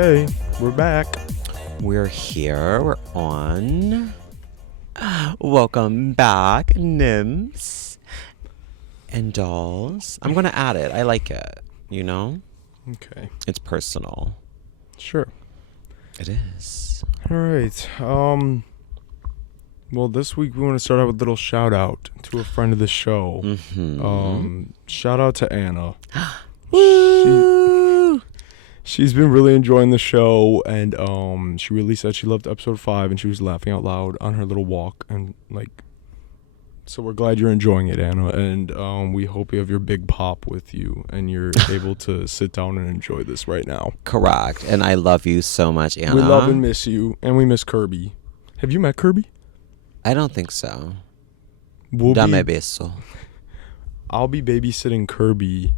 Okay, we're back. We're here. We're on. Welcome back, nymphs and dolls. I'm going to add it. I like it, you know? Okay. It's personal. Sure. It is. All right. Well, this week we want to start out with a little shout out to a friend of the show. Mm-hmm. Shout out to Anna. Woo! She's been really enjoying the show, and she really said she loved episode 5, and she was laughing out loud on her little walk, and so we're glad you're enjoying it, Anna, and we hope you have your big pop with you, and you're able to sit down and enjoy this right now. Correct. And I love you so much, Anna. We love and miss you, and we miss Kirby. Have you met Kirby? I don't think so. We'll Dame beso. I'll be babysitting Kirby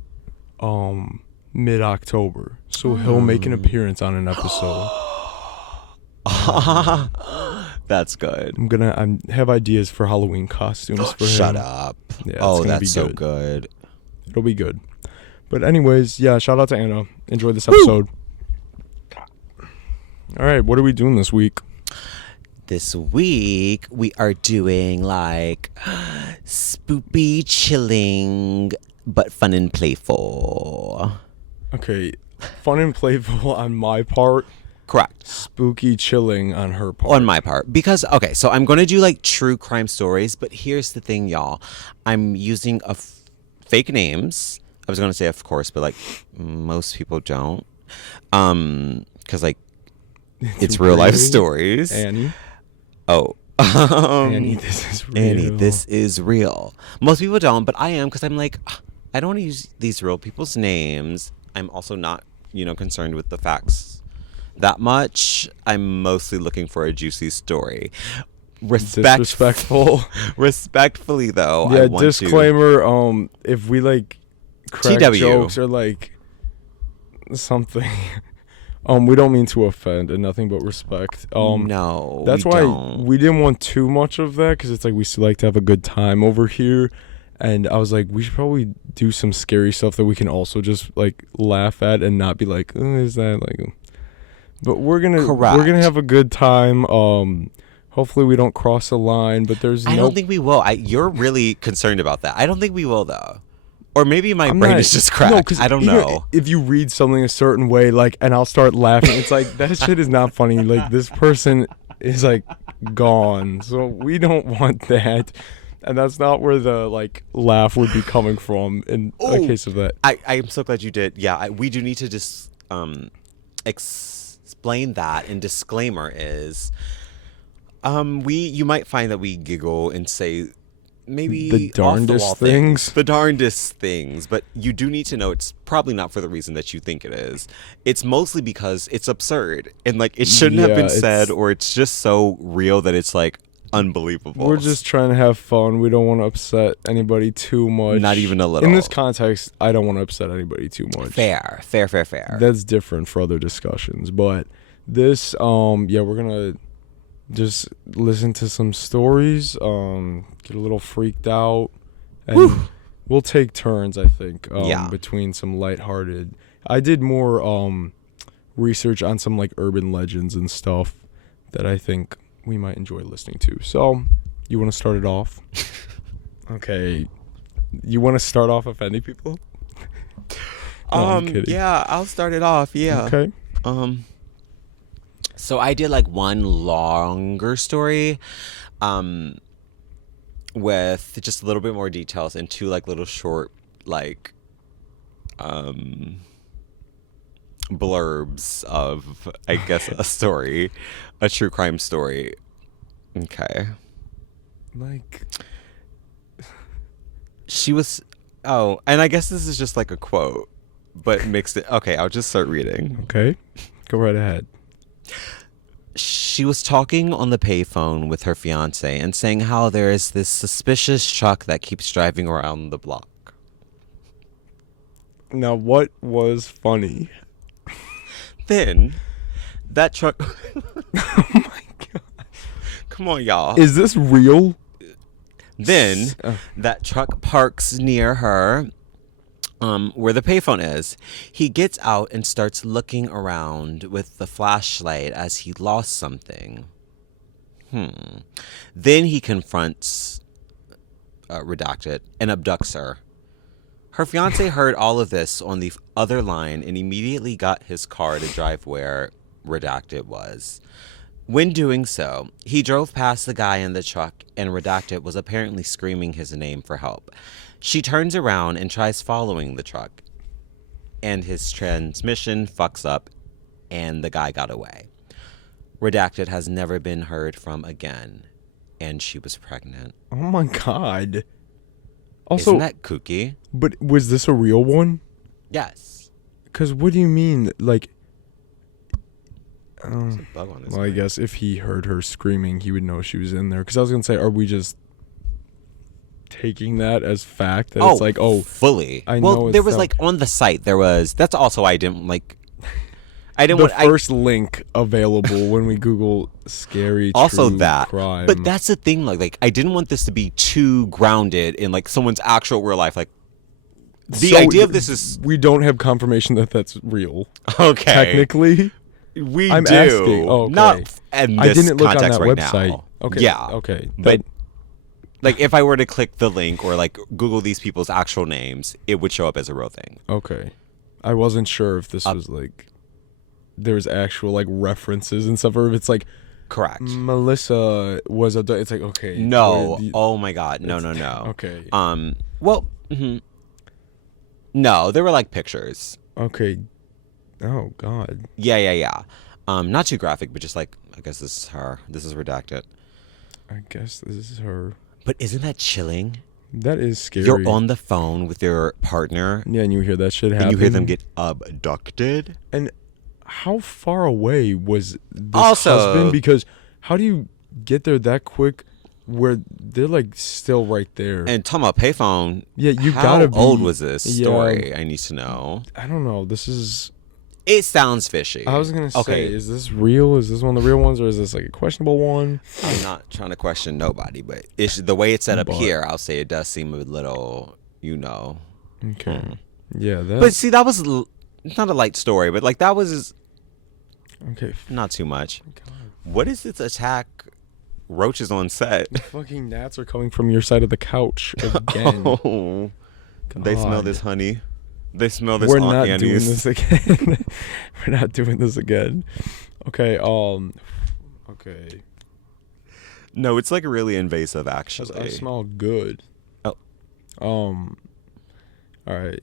mid-October, so he'll make an appearance on an episode. That's good. I have ideas for Halloween costumes for him. Shut up. Yeah, oh, that's so good. It'll be good. But anyways, yeah, shout out to Anna. Enjoy this episode. All right, what are we doing this week? This week, we are doing spoopy, chilling, but fun and playful. Okay, fun and playful on my part. Correct. Spooky, chilling on her part. On my part. Because, okay, so I'm going to do true crime stories, but here's the thing, y'all. I'm using fake names. I was going to say, of course, but most people don't. Because it's real life stories. Annie. Oh. Annie, this is real. Annie, this is real. Most people don't, but I am, because I'm I don't want to use these real people's names. I'm also not, concerned with the facts that much. I'm mostly looking for a juicy story. Disrespectful. Respectfully, though. Yeah, I want disclaimer, if we crack TW. jokes or something, we don't mean to offend, and nothing but respect. No, that's why we didn't want too much of that, because it's we still like to have a good time over here. And I was like, we should probably do some scary stuff that we can also just laugh at and not be is that But we're gonna have a good time. Hopefully we don't cross a line. But I don't think we will. You're really concerned about that. I don't think we will, though. Or maybe my brain is just cracked. No, I don't know. If you read something a certain way, and I'll start laughing, it's that shit is not funny. This person is gone. So we don't want that. And that's not where the laugh would be coming from in a case of that. I'm so glad you did. Yeah, we do need to just explain that. And disclaimer is, you might find that we giggle and say maybe the darndest things. The darndest things. But you do need to know it's probably not for the reason that you think it is. It's mostly because it's absurd and it shouldn't have been said, or it's just so real that it's unbelievable. We're just trying to have fun. We don't want to upset anybody too much. Not even a little. In this context, I don't want to upset anybody too much. Fair. That's different for other discussions. But this, we're gonna just listen to some stories, get a little freaked out, and we'll take turns, I think, between some lighthearted. I did more research on some urban legends and stuff that I think we might enjoy listening to. So, you want to start it off? Okay. You want to start off offending people? No, I'm kidding. Yeah, I'll start it off. Yeah. Okay. So I did one longer story, with just a little bit more details, and two little short blurbs of, I guess, a story, a true crime story. Okay. She was, and I guess this is just a quote, but mixed it. Okay, I'll just start reading. Okay. Go right ahead. She was talking on the payphone with her fiance and saying how there is this suspicious truck that keeps driving around the block. Now, what was funny? Then, that truck... Oh my God. Come on, y'all. Is this real? Then, that truck parks near her, where the payphone is. He gets out and starts looking around with the flashlight as he lost something. Then he confronts Redacted and abducts her. Her fiance heard all of this on the other line and immediately got his car to drive where Redacted was. When doing so, he drove past the guy in the truck, and Redacted was apparently screaming his name for help. She turns around and tries following the truck, and his transmission fucks up, and the guy got away. Redacted has never been heard from again, and she was pregnant. Oh my God. Also, isn't that kooky? But was this a real one? Yes. Because what do you mean, like... There's a bug on this well, I guess if he heard her screaming, he would know she was in there. Because I was going to say, are we just taking that as fact? That it's like, fully. I know there was, like, on the site, there was... That's also why I didn't, like... The first link available when we Google scary also true that crime. But that's the thing, like I didn't want this to be too grounded in like someone's actual real life. Like the idea of this is we don't have confirmation that that's real. Okay, technically I'm do asking. Oh, okay. Not in this I didn't look on that right website now. Okay, yeah, okay, but like if I were to click the link or like Google these people's actual names, it would show up as a real thing. Okay, I wasn't sure if this was like there's actual like references and stuff, or if it's like correct. Melissa was it's like okay. No. Oh my God. No. Okay. Well. No, they were like pictures. Okay. Oh God. Yeah. Not too graphic, but just like I guess this is her. This is Redacted. I guess this is her. But isn't that chilling? That is scary. You're on the phone with your partner. Yeah, and you hear that shit happen. And you hear them get abducted. And how far away was this husband? Because how do you get there that quick where they're like still right there? And talking about payphone, yeah, you how gotta be. How old was this story? Yeah, I need to know. I don't know. This is... It sounds fishy. I was going to say, is this real? Is this one of the real ones, or is this like a questionable one? I'm not trying to question nobody, but it's the way it's set up here, I'll say it does seem a little, Okay. Yeah, that... But see, that was not a light story, but like that was... Okay. Not too much. What is this attack? Roaches on set. The fucking gnats are coming from your side of the couch again. Oh, they smell this honey. They smell this. We're Aunt not Annie's. doing this again. We're not doing this again. Okay. Okay. No, it's like really invasive. Actually, I smell good. Oh. All right.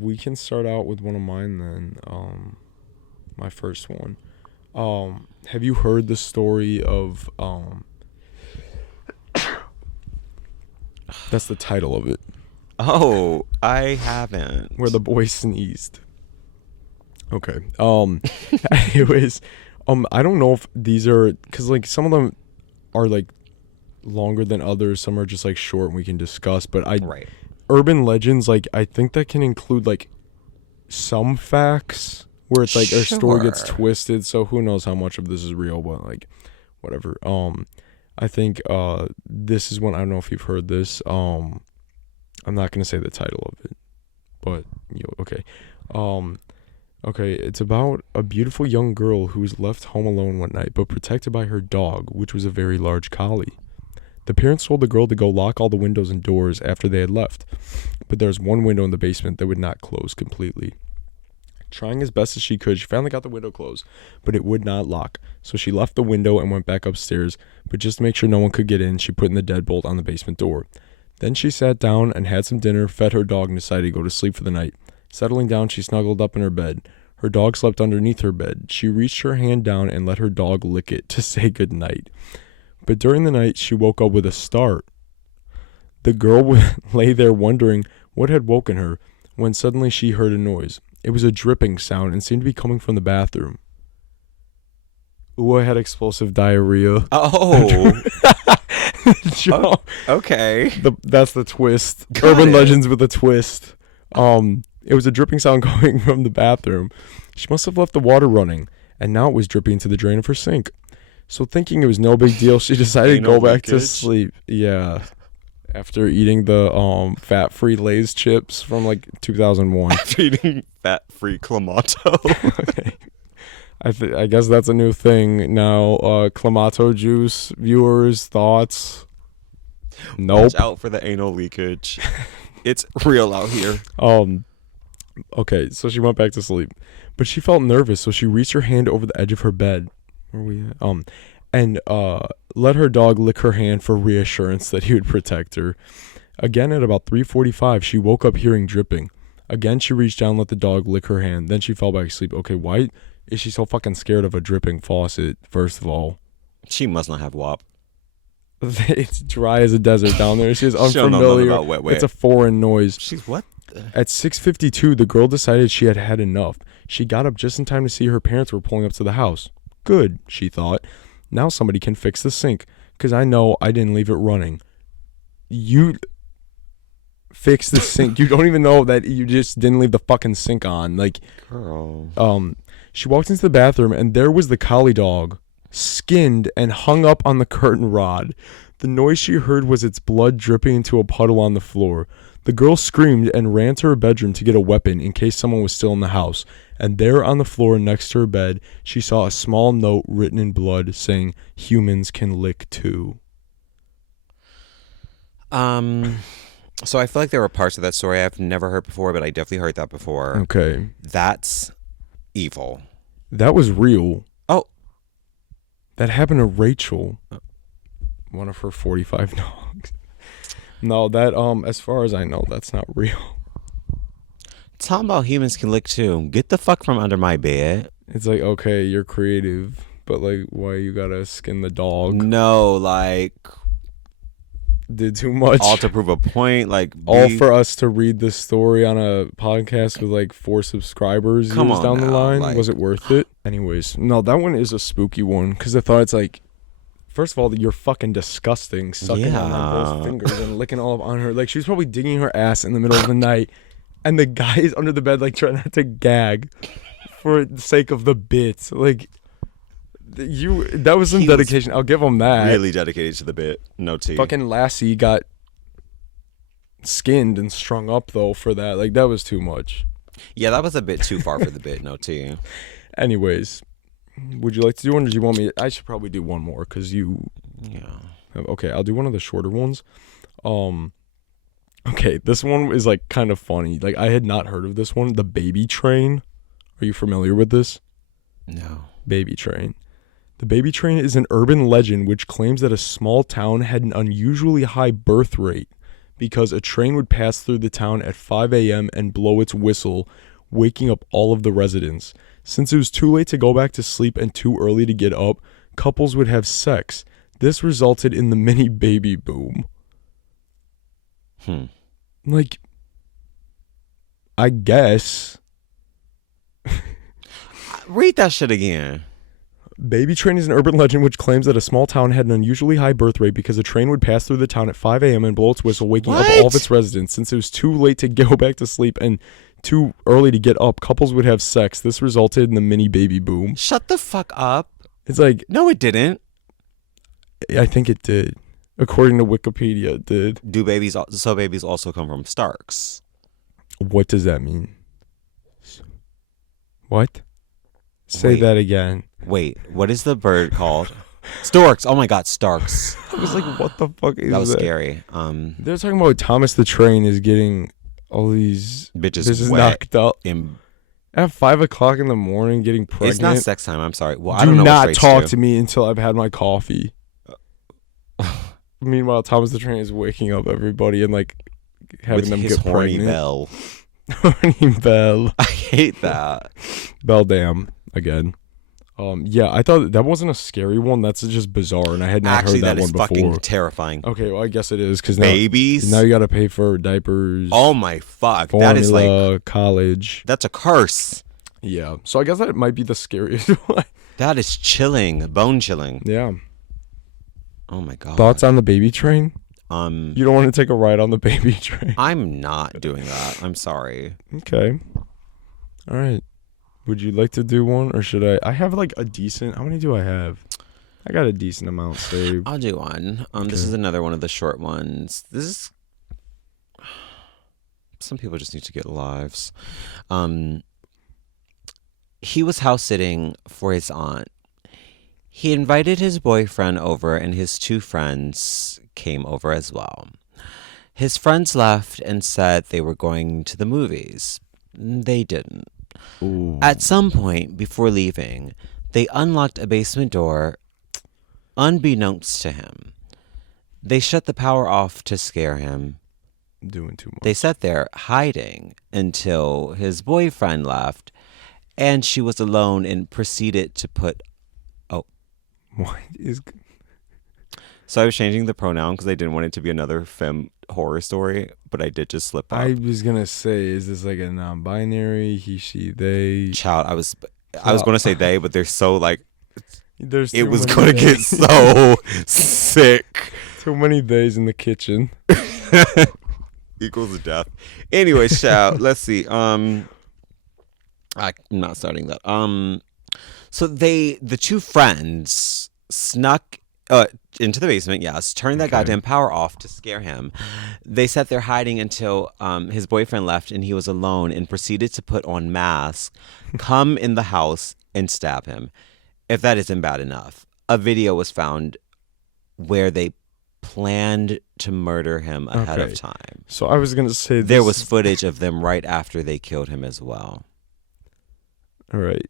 We can start out with one of mine then. My first one. Have you heard the story of that's the title of it. Oh, I haven't. Where the boy sneezed. Okay. Anyways, I don't know if these are, because like some of them are like longer than others, some are just like short and we can discuss, but urban legends, like I think that can include like some facts where it's like our story gets twisted, so who knows how much of this is real, but like whatever. I think this is one, I don't know if you've heard this. I'm not gonna say the title of it, but okay. Okay, it's about a beautiful young girl who was left home alone one night, but protected by her dog, which was a very large collie. The parents told the girl to go lock all the windows and doors after they had left, but there was one window in the basement that would not close completely. Trying as best as she could, she finally got the window closed, but it would not lock. So she left the window and went back upstairs, but just to make sure no one could get in, she put in the deadbolt on the basement door. Then she sat down and had some dinner, fed her dog, and decided to go to sleep for the night. Settling down, she snuggled up in her bed. Her dog slept underneath her bed. She reached her hand down and let her dog lick it to say goodnight. But during the night, she woke up with a start. The girl lay there wondering what had woken her, when suddenly she heard a noise. It was a dripping sound and seemed to be coming from the bathroom. Ooh, I had explosive diarrhea. Oh. Okay. That's the twist. Got Urban it. legends with a twist. It was a dripping sound coming from the bathroom. She must have left the water running, and now it was dripping into the drain of her sink. So thinking it was no big deal, she decided to go back to sleep. Yeah. After eating the fat-free Lay's chips from like 2001. After eating fat-free Clamato. Okay. I guess that's a new thing now. Clamato juice, viewers, thoughts? Nope. Watch out for the anal leakage. It's real out here. Okay, so she went back to sleep, but she felt nervous, so she reached her hand over the edge of her bed. Where we at? And let her dog lick her hand for reassurance that he would protect her. Again, at about 3:45, she woke up hearing dripping. Again, she reached down and let the dog lick her hand. Then she fell back asleep. Okay, why is she so fucking scared of a dripping faucet, first of all? She must not have WAP. It's dry as a desert down there. She's She don't know nothing unfamiliar. about wet. It's a foreign noise. She's what? At 6:52, the girl decided she had had enough. She got up just in time to see her parents were pulling up to the house. Good, she thought. Now somebody can fix the sink, because I know I didn't leave it running. You fix the sink. You don't even know that you just didn't leave the fucking sink on. Like, Girl. She walked into the bathroom, and there was the collie dog, skinned and hung up on the curtain rod. The noise she heard was its blood dripping into a puddle on the floor. The girl screamed and ran to her bedroom to get a weapon in case someone was still in the house. And there on the floor next to her bed, she saw a small note written in blood saying, "Humans can lick too." So I feel like there were parts of that story I've never heard before, but I definitely heard that before. Okay. That's evil. That was real. Oh. That happened to Rachel. One of her 45 dogs. No, that, as far as I know, that's not real. Talking about humans can lick too. Get the fuck from under my bed. It's like, okay, you're creative, but like, why you gotta skin the dog? No, like, Did too much. all to prove a point. Like, All for us to read this story on a podcast with like 4 subscribers Come years on down the now, line. like- Was it worth it? Anyways, no, that one is a spooky one because I thought it's like, first of all, you're fucking disgusting, sucking on that girl's Yeah. fingers and licking all up on her. Like, she was probably digging her ass in the middle of the night, and the guy is under the bed like trying not to gag for the sake of the bit. Like, that was some He was dedication. I'll give him that. really dedicated to the bit. No tea. Fucking Lassie got skinned and strung up though for that. Like, that was too much. Yeah, that was a bit too far for the bit. No tea. Anyways, would you like to do one, or do you want me? I should probably do one more because you. Yeah. Okay, I'll do one of the shorter ones. Okay, this one is like kind of funny. Like, I had not heard of this one. The baby train. Are you familiar with this? No. Baby train. The baby train is an urban legend which claims that a small town had an unusually high birth rate because a train would pass through the town at 5 a.m. and blow its whistle, waking up all of the residents. Since it was too late to go back to sleep and too early to get up, couples would have sex. This resulted in the mini baby boom. Like, I guess. Read that shit again. Baby train is an urban legend which claims that a small town had an unusually high birth rate because a train would pass through the town at 5 a.m. and blow its whistle, waking up all of its residents. Since it was too late to go back to sleep and too early to get up, couples would have sex. This resulted in the mini baby boom. Shut the fuck up. It's like, No, it didn't. I think it did. According to Wikipedia, it did. So babies also come from Starks? What does that mean? What? Say Wait. that again. Wait, what is the bird called? Storks. Oh my god, Starks. I was like, what the fuck is that? That was scary. They're talking about Thomas the Train is getting all these Bitches wet knocked up in. at 5 o'clock in the morning, getting pregnant. It's not sex time. I'm sorry. Well, I Do don't know. not what talk do. to me until I've had my coffee. Meanwhile, Thomas the Train is waking up everybody and like having With them his get horny pregnant. bell. Horny bell. I hate that. Bell dam again. Yeah, I thought that wasn't a scary one. That's just bizarre, and I had not Actually, heard that that is one fucking before. terrifying. Okay, well, I guess it is because now Babies. you got to pay for diapers. Oh my fuck. Formula, That is like college. that's a curse. Yeah, so I guess that might be the scariest one. That is chilling, bone chilling. Yeah. Oh my god. Thoughts on the baby train? Um, You don't want to take a ride on the baby train? I'm not doing that. I'm sorry. Okay. All right. Would you like to do one, or should I? I have like a decent. How many do I have? I got a decent amount saved. I'll do one. Okay. This is another one of the short ones. This is. Some people just need to get lives. He was house sitting for his aunt. He invited his boyfriend over, and his 2 friends came over as well. His friends left and said they were going to the movies. They didn't. Ooh. At some point before leaving, they unlocked a basement door, unbeknownst to him. They shut the power off to scare him. Doing too much. They sat there hiding until his boyfriend left, and she was alone and proceeded to put. What is? So I was changing the pronoun because I didn't want it to be another femme horror story, but I did just slip up. I was gonna say, is this like a non-binary? He, she, they. Child, I was going to say they, but they're so like. There's It too was many going to get days. so sick. Too many days in the kitchen. Equals death. Anyway, child, let's see. I'm not starting that. So the 2 friends snuck into the basement, yes, turned that Okay. goddamn power off to scare him. They sat there hiding until his boyfriend left and he was alone, and proceeded to put on masks, come in the house, and stab him. If that isn't bad enough, a video was found where they planned to murder him ahead Okay. of time. So I was gonna say There this- was footage of them right after they killed him as well. All right.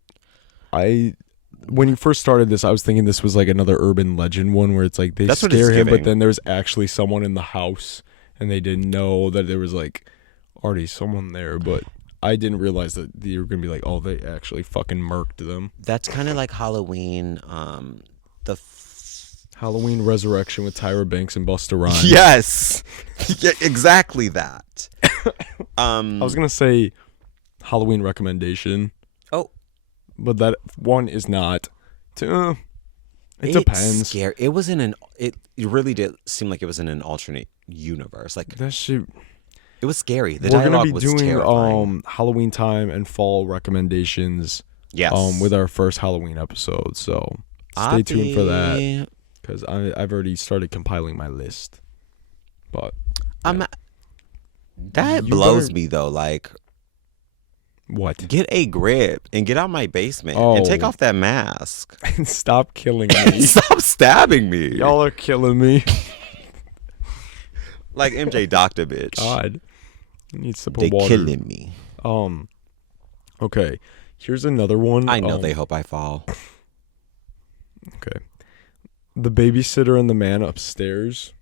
When you first started this, I was thinking this was like another urban legend one where it's like they That's what it's scare him, but giving. then there's actually someone in the house and they didn't know that there was like already someone there. But I didn't realize that you were gonna be like, oh, they actually fucking murked them. That's kind of like Halloween. Halloween Resurrection with Tyra Banks and Busta Rhymes. Yes, yeah, exactly that. I was gonna say Halloween recommendation, Oh, but that one is not. It it's depends. Scary. It was in an. It really did seem like it was in an alternate universe. Like That shit. it was scary. The We're gonna dialogue be was doing terrifying. Halloween time and fall recommendations. Yes. With our first Halloween episode. So stay tuned for that because I've already started compiling my list. But That You blows better- me though. Like, what? get a grip and get out my basement and take Oh. off that mask. Stop killing me. Stop stabbing me. Y'all are killing me. Like MJ Doctor, bitch. God, I need some They water. killing me. Okay. Here's another one. I know they hope I fall. Okay. The babysitter and the man upstairs.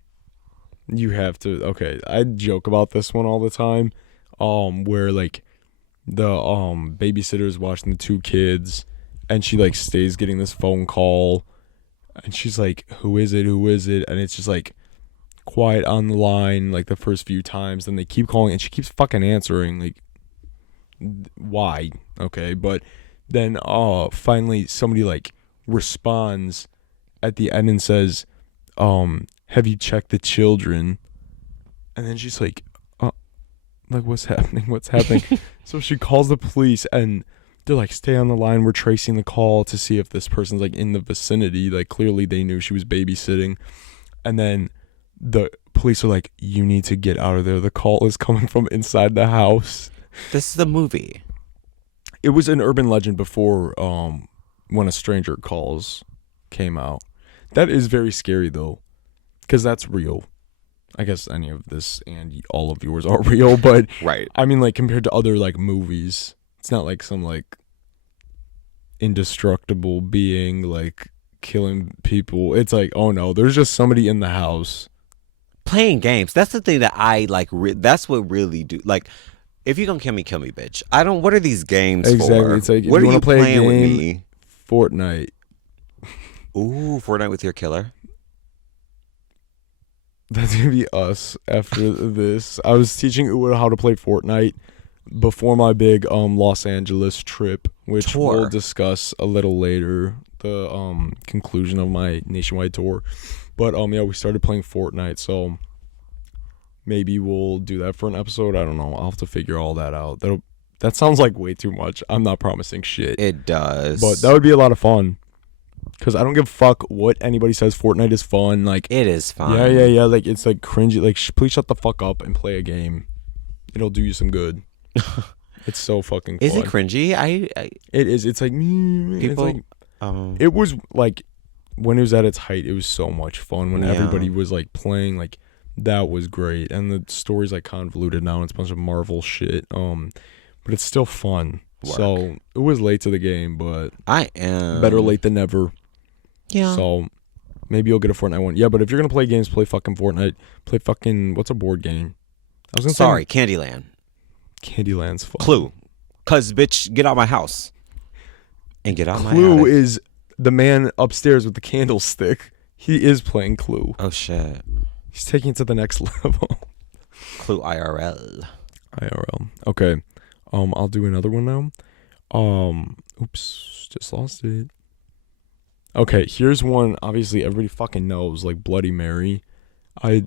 You have to. Okay, I joke about this one all the time. Where like the babysitter's watching the 2 kids, and she like stays getting this phone call, and she's like, "Who is it? Who is it?" And it's just like quiet on the line like the first few times, then they keep calling, and she keeps fucking answering. Like, why? Okay, but then finally somebody like responds at the end and says, have you checked the children? And then she's like, like, what's happening? So she calls the police and they're like, stay on the line, we're tracing the call to see if this person's like in the vicinity. Like, clearly they knew she was babysitting. And then the police are like, you need to get out of there, the call is coming from inside the house. This is the movie. It was an urban legend before When a Stranger Calls came out. That is very scary though, because that's real. I guess any of this and all of yours are real, but Right. I mean, like, compared to other like movies, it's not like some like indestructible being like killing people. It's like, oh no, there's just somebody in the house. Playing games. That's the thing that I like. That's what really do. Like, if you gonna kill me, bitch. I don't. What are these games Exactly. for? It's like, if what you are wanna you play a playing with game- me? Fortnite. Ooh, Fortnite with your killer. That's gonna be us after this. I was teaching Uwa how to play Fortnite before my big Los Angeles trip, which Tour. we'll discuss a little later. The conclusion of my nationwide tour. But yeah, we started playing Fortnite, so maybe we'll do that for an episode. I don't know. I'll have to figure all that out. That sounds like way too much. I'm not promising shit. It does. But that would be a lot of fun. Because I don't give a fuck what anybody says. Fortnite is fun. Like, It is fun. yeah. Like, it's like cringy. Like, please shut the fuck up and play a game. It'll do you some good. It's so fucking fun. Is it cringy? It is. It's like, People. it's like, it was like, when it was at its height, it was so much fun. When everybody was like playing, like, that was great. And the story's like convoluted now. And it's a bunch of Marvel shit. But it's still fun. Work. So it was late to the game, but I am better late than never. Yeah. So maybe you'll get a Fortnite one. Yeah, but if you're gonna play games, play fucking Fortnite. Play fucking what's a board game? I was gonna Sorry, say Candyland. Candyland's fun. Clue. Cause bitch, get out my house. And get out my Clue attic. is the man upstairs with the candlestick. He is playing Clue. Oh shit. He's taking it to the next level. Clue IRL. IRL. Okay. I'll do another one now. Oops, just lost it. Okay, here's one. Obviously, everybody fucking knows, like Bloody Mary. I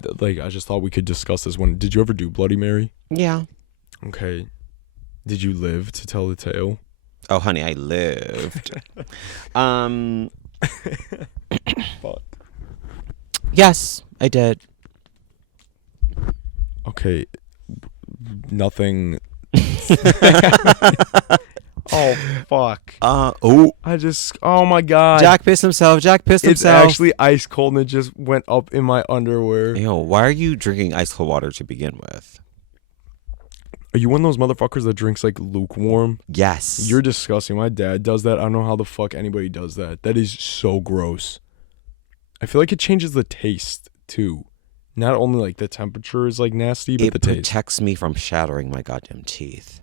just thought we could discuss this one. Did you ever do Bloody Mary? Yeah. Okay. Did you live to tell the tale? Oh honey, I lived. Fuck. Yes, I did. Okay. Nothing. Oh fuck. Oh my god. Jack pissed himself. It's himself. actually ice cold and it just went up in my underwear. Ew, why are you drinking ice cold water to begin with? Are you one of those motherfuckers that drinks like lukewarm? Yes. You're disgusting. My dad does that. I don't know how the fuck anybody does that. That is so gross. I feel like it changes the taste too. Not only like the temperature is like nasty, but it the taste. protects me from shattering my goddamn teeth.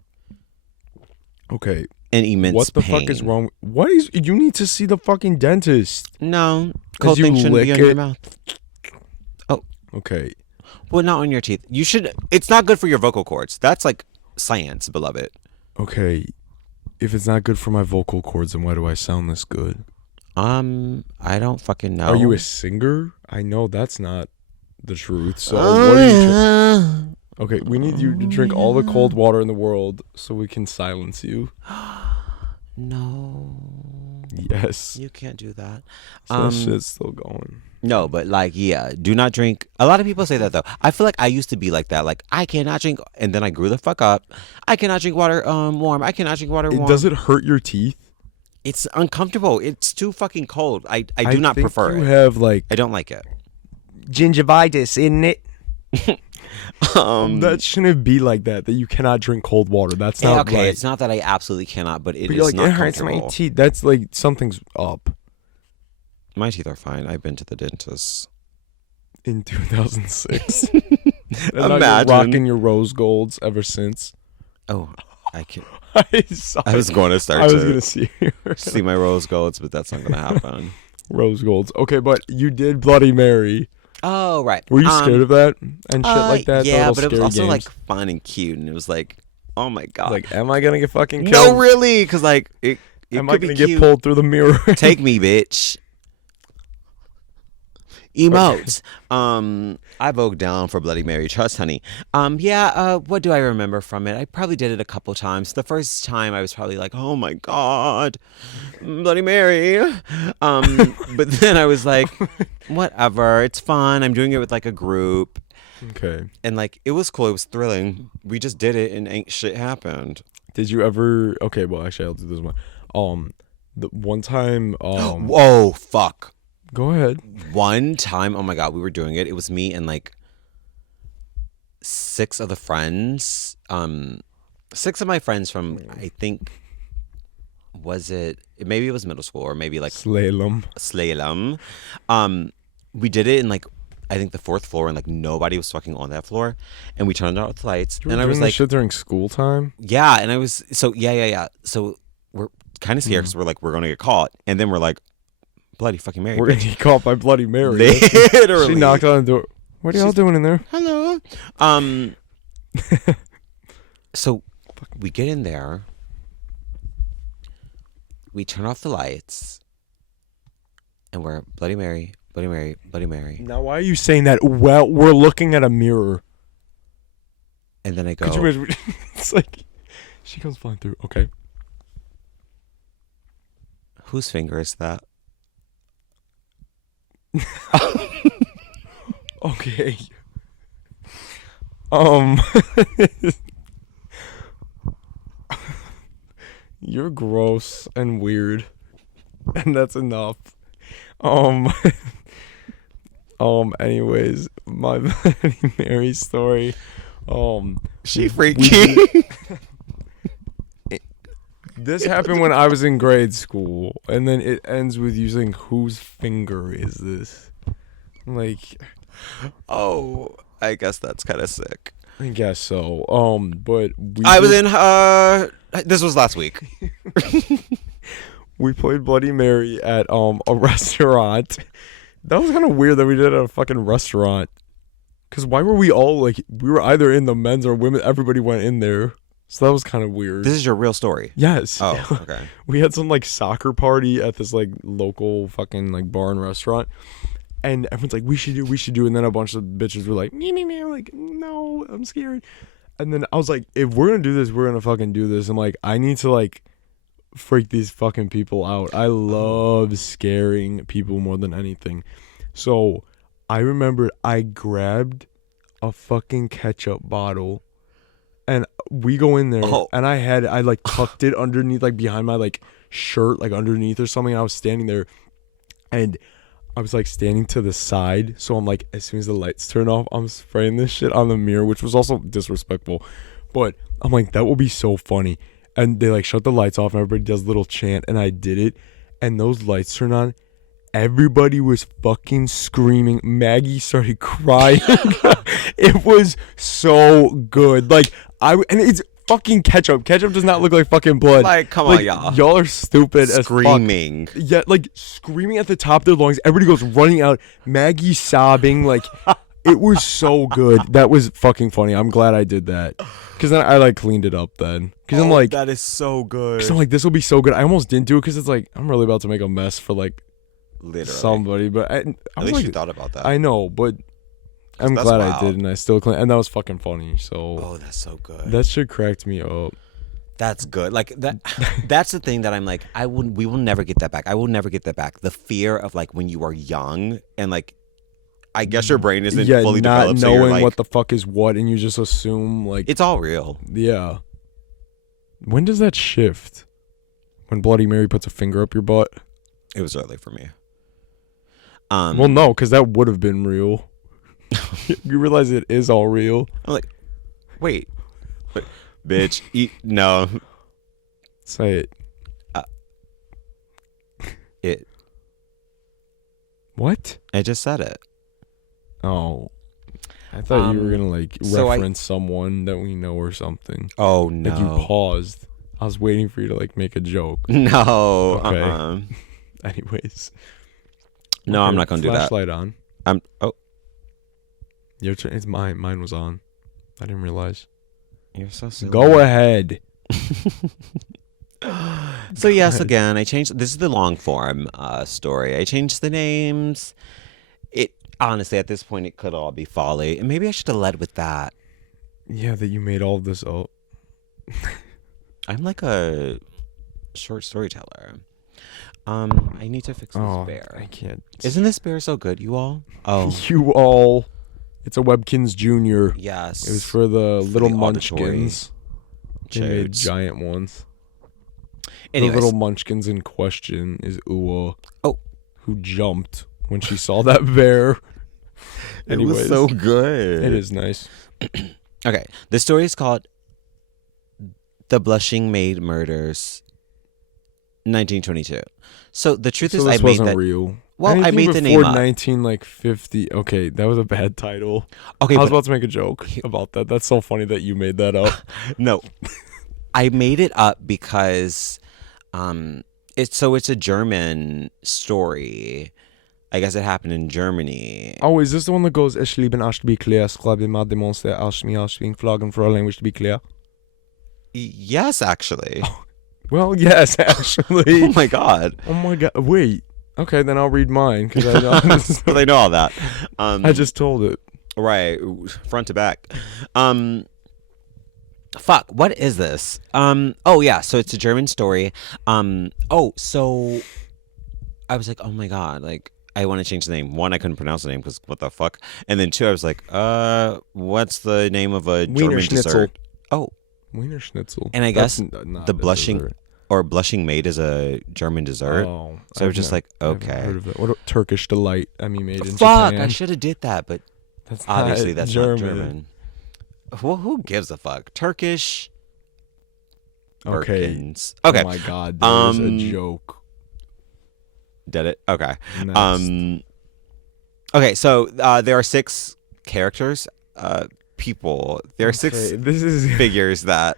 Okay. And immense What the pain. fuck is wrong? What is? You need to see the fucking dentist. No, cold you thing shouldn't lick be on your it? mouth. Okay. Well, not on your teeth. You should. It's not good for your vocal cords. That's like science, beloved. Okay. If it's not good for my vocal cords, then why do I sound this good? I don't fucking know. Are you a singer? I know that's not the truth. So what are you? Okay, we need you to drink all the cold water in the world so we can silence you. No. Yes. You can't do that. So that shit's still going. No, but like, yeah, do not drink. A lot of people say that though. I feel like I used to be like that. Like, I cannot drink, and then I grew the fuck up. I cannot drink water warm. I cannot drink water warm. Does it hurt your teeth? It's uncomfortable. It's too fucking cold. I do not prefer you it. have like I don't like it. gingivitis, isn't it? That shouldn't be like that. That you cannot drink cold water. That's not okay. right. It's not that I absolutely cannot, but But is you're like, not it hurts comfortable. my teeth. That's like something's up. My teeth are fine. I've been to the dentist. In 2006. And now you're Imagine. rocking your rose golds ever since. Oh, I can. I was going to start I was to gonna see see my rose golds, but that's not going to happen. rose golds. Okay, but you did Bloody Mary. Oh, right. Were you scared of that and shit like that? The Yeah, little but it was scary also games? like fun and cute, and it was like, oh my god. Like, am I gonna get fucking no, killed? really, because like it Am could I be gonna cute. get pulled through the mirror? Take me, bitch. Emotes. I vote down for Bloody Mary. Trust, honey. What do I remember from it? I probably did it a couple times. The first time I was probably like, oh my god, Bloody Mary. But then I was like, whatever, it's fun. I'm doing it with like a group. Okay. And like it was cool, it was thrilling. We just did it and ain't shit happened. Did you ever? Okay, well, actually, I'll do this one. The one time. Whoa, fuck. Go ahead. One time, oh my god, we were doing it. It was me and like 6 of the friends. 6 of my friends from, I think, maybe it was middle school or maybe like Slalom. We did it in like, I think the 4th floor, and like nobody was fucking on that floor, and we turned out the lights, You were and I doing was this like, shit during school time. yeah, and I was so yeah. So we're kind of scared because we're like, we're gonna get caught, and then we're like, Bloody fucking Mary, We're gonna bitch. get caught by Bloody Mary. Literally. She knocked on the door. What are y'all doing in there? Hello. So we get in there. We turn off the lights, and we're Bloody Mary, Bloody Mary, Bloody Mary. Now, why are you saying that? Well, we're looking at a mirror. And then I go, Could you imagine? It's like she comes flying through. Okay. whose finger is that? Okay. Um, you're gross and weird, and that's enough. Um, Anyways, my Bloody Mary story. She freaky. This happened when I was in grade school, and then it ends with you saying, "Whose finger is this?" Like, Oh, I guess that's kind of sick. I guess so. But I was in. This was last week. we played Bloody Mary at a restaurant. That was kind of weird that we did it at a fucking restaurant. Cause why were we all like? We were either in the men's or women. Everybody went in there, so that was kind of weird. This is your real story. Yes. Oh, okay. We had some like soccer party at this like local fucking like bar and restaurant, and everyone's like, we should do, and then a bunch of bitches were like, me, I'm like, no, I'm scared. And then I was like, if we're gonna do this, we're gonna fucking do this. I'm like, I need to like freak these fucking people out. I love scaring people more than anything. So I remember I grabbed a fucking ketchup bottle and we go in there and I like tucked it underneath, like behind my like shirt, like underneath or something. And I was standing there and I was like standing to the side. So I'm like, as soon as the lights turn off, I'm spraying this shit on the mirror, which was also disrespectful. But I'm like, that will be so funny. And they like shut the lights off and everybody does a little chant and I did it. And those lights turn on. Everybody was fucking screaming. Maggie started crying. It was so good. Like and it's fucking ketchup. Ketchup does not look like fucking blood. Like, come on, y'all. Y'all are stupid Screaming. as fuck. Yeah, like screaming at the top of their lungs. Everybody goes running out. Maggie sobbing. Like it was so good. That was fucking funny. I'm glad I did that. Cause then I like cleaned it up then. Cause I'm like, that is so good. cause I'm like, this will be so good. I almost didn't do it cause it's like I'm really about to make a mess for like literally somebody. But I At was least like, you thought about that. I know, but I'm that's glad wild. I did, and I still clean. And that was fucking funny. So Oh, that's so good. that shit cracked me up. That's good. Like that. That's the thing that I'm like. We will never get that back. I will never get that back. The fear of like when you are young and like, I guess your brain isn't fully not developed. So knowing you're like, what the fuck is what, and you just assume like it's all real. yeah. When does that shift? When Bloody Mary puts a finger up your butt? It was early for me. Well, no, because that would have been real. You realize it is all real. I'm like, wait, bitch, no. Say it. It. What? I just said it. Oh. I thought you were going to like so reference someone that we know or something. Oh no. Like you paused. I was waiting for you to like make a joke. No. Okay. Anyways. No, Okay, I'm not gonna do that. Flashlight on. Oh, Your turn. It's mine. Mine was on. I didn't realize. you're so silly. Go ahead. So yes, again, I changed. This is the long form story. I changed the names. It honestly, at this point, it could all be folly, and maybe I should have led with that. Yeah, that you made all of this up. I'm like a short storyteller. I need to fix this bear. I can't. Isn't this bear so good, you all? Oh, You all. It's a Webkins Junior. yes. It was for the little the auditory munchkins. They made chodes. giant ones. Anyways, The little munchkins in question is Ua. Oh. Who jumped when she saw that bear. it was so good. It is nice. Okay, the story is called "The Blushing Maid Murders," 1922. So the truth is, So I this made wasn't that. real. Well, I Anything made the name before up. 1950. Okay, that was a bad title. Okay, I was but about to make a joke about that. That's so funny that you made that up. no, I made it up because it's a German story. I guess it happened in Germany. Oh, is this the one that goes "Ich liebe Arsch to be clear, schreibe mal die Monster, Arsch mir Arsch wegen Flaggen for language to be clear"? Yes, actually. Well, yes, actually. Oh my god. Oh my god. Wait. Okay, then I'll read mine because I know. Well, they know all that. I just told it. Right, front to back. Fuck, what is this? Oh yeah, so it's a German story. So I was like, oh my god, like I want to change the name. One, I couldn't pronounce the name because what the fuck? And then two, I was like, what's the name of a Wiener German Schnitzel. dessert? Oh, Wiener Schnitzel. and I That's guess not the a blushing dessert. or blushing maid is a German dessert. Oh, So I was just like, I haven't okay. heard of that. What a Turkish delight? I mean, made in Fuck, Japan. I should have did that, but That's obviously not that's German. not German. Well, who gives a fuck? Turkish. Okay. Birkins. Okay. Oh my God, there's a joke. Did it? Okay. Next. Okay, so there are 6 characters, people. There are 6 This is figures that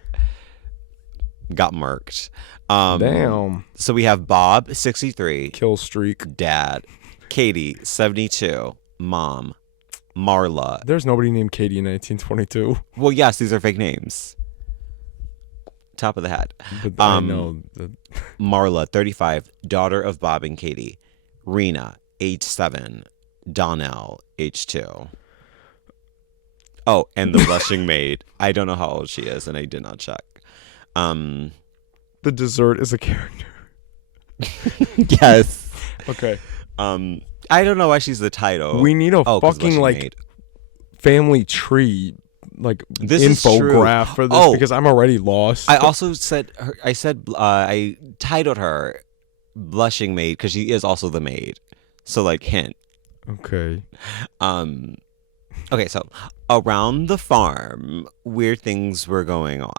got murked. damn So we have Bob, 63, kill streak. Dad, Katie, 72, Mom, Marla. There's nobody named Katie in 1922. Well, yes, these are fake names. Top of the hat. But I know that. Marla, 35, daughter of Bob and Katie. Rena, age 7. Donnell, age 2. Oh, and the blushing maid. I don't know how old she is, and I did not check. The dessert is a character. Yes. Okay. I don't know why she's the title. We need a 'cause fucking blushing like maid. family tree, like This is true. infograph for this Oh. because I'm already lost. I also said I titled her blushing maid because she is also the maid. So like hint. Okay. Okay, so around the farm, weird things were going on.